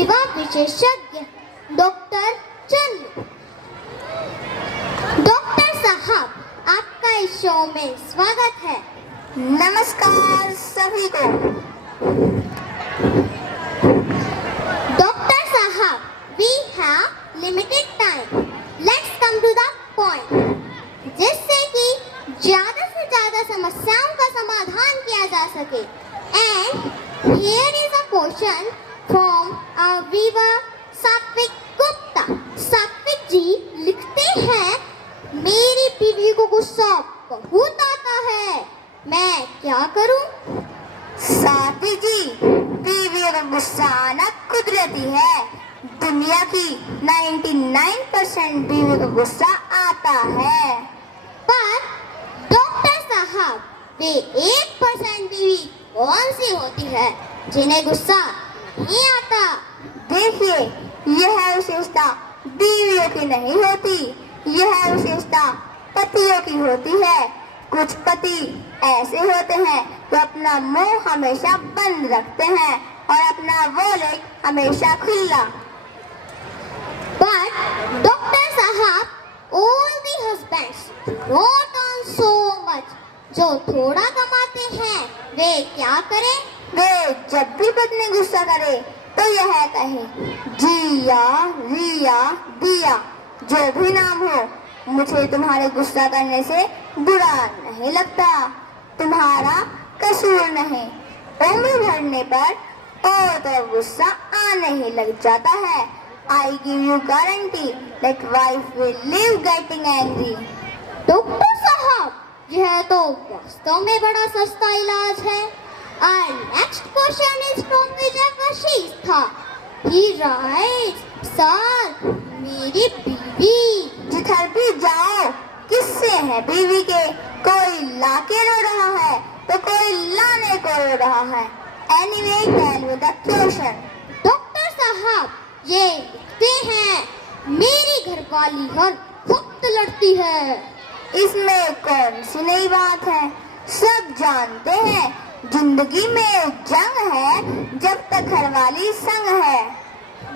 विवाह विशेषज्ञ doctor Chandu. Doctor साहब, आपका इस शो में स्वागत है। नमस्कार सभी को। डॉक्टर साहब, we have limited time, let's come to the point, जिससे कि ज्यादा से ज्यादा समस्याओं का समाधान किया जा सके। And here is a question from our viewer Satvik Gupta. सात्विक जी लिखते हैं, मेरी बीवी को गुस्सा बहुत आता है, मैं क्या करूं? सात्विक जी, बीवियों का गुस्सा आना कुदरती है। दुनिया की 99% बीवियों को गुस्सा आता है। पर डॉक्टर साहब, वे 1% बीवी कौन सी होती है जिन्हें गुस्सा नहीं आता? देखिए, यह विशेषता बीवियों की नहीं होती, यह विशेषता पतियों की होती है। कुछ पति ऐसे होते हैं जो अपना मुंह हमेशा बंद रखते हैं और अपना वॉलेट हमेशा खुला। But डॉक्टर साहब, all the husbands don't earn so much. जो थोड़ा कमाते हैं वे क्या करें? वे जब भी पत्नी गुस्सा करे तो यह कहे, जिया, रिया, दिया, जो भी नाम हो, मुझे तुम्हारे गुस्सा करने से बुरा नहीं लगता, तुम्हारा कसूर नहीं। उम्र भरने पर और तो गुस्सा आने ही लग जाता है। I give you guarantee that wife will live getting angry. Doctor साहब, यह तो वास्तव में बड़ा सस्ता इलाज है। Our next question is from Vijay Kashistha. He writes, sir, मेरी बीवी। जिधर भी जाओ, किस्से हैं बीवी के, कोई लाके रो रहा है तो कोई लाने को रो रहा है। Anyway, tell me the question. Doctor साहब, ये लिखते हैं, मेरी घरवाली हर वक्त लड़ती है। इसमें कौन सी नई बात है? सब जानते हैं, जिंदगी में जंग है जब तक घरवाली संग है।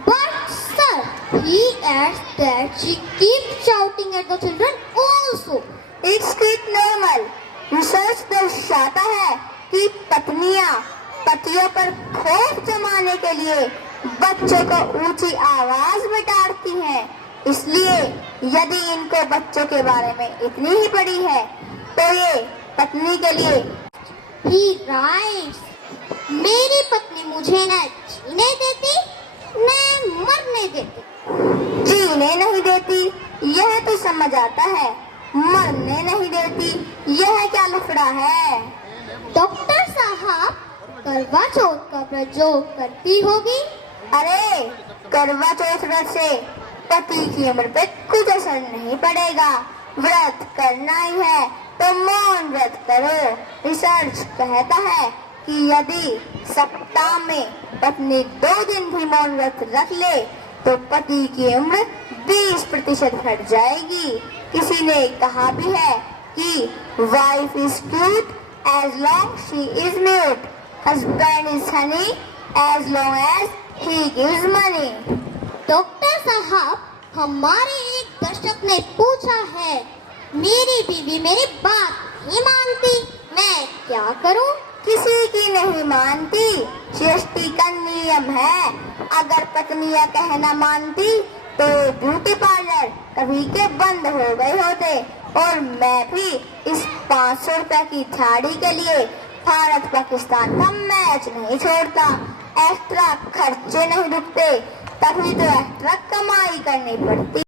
But sir, he adds that she keeps shouting at the children also. It's quite normal. Research दर्शाता है कि पत्नियां पतियों पर खौफ जमाने के लिए बच्चों को ऊंची आवाज में डांटती हैं। इसलिए यदि इनको बच्चों के बारे में इतनी ही पड़ी है तो ये पत्नी के लिए। He writes, मेरी पत्नी मुझे न जीने देती न मरने देती। जीने नहीं देती यह तो समझ आता है, मरने नहीं देती यह क्या लफड़ा है? डॉक्टर साहब, करवा चौथ का प्रयोग करती होगी? अरे, करवा चौथ व्रत से पति की उम्र पे कुछ असर नहीं पड़ेगा। व्रत करना ही है तो मौन व्रत करो। रिसर्च कहता है कि यदि सप्ताह में पत्नी 2 दिन भी मौन व्रत रख ले तो पति की उम्र 20% घट जाएगी। किसी ने कहा भी है कि wife is cute as long she is mute, husband is honey as long as he gives money. Doctor साहब, हमारे एक दर्शक ने पूछा है, मेरी बीवी मेरी बात नहीं मानती, मैं क्या करूं? किसी की नहीं मानती, सृष्टि का नियम है। अगर पत्नियां कहना मानती तो ब्यूटी पार्लर कभी के बंद हो गए होते और मैं भी इस 500 रुपए की झाड़ी के लिए भारत पाकिस्तान का मैच नहीं छोड़ता। एक्स्ट्रा खर्चे नहीं रुकते, तभी तो एक्स्ट्रा कमाई करनी पड़ती।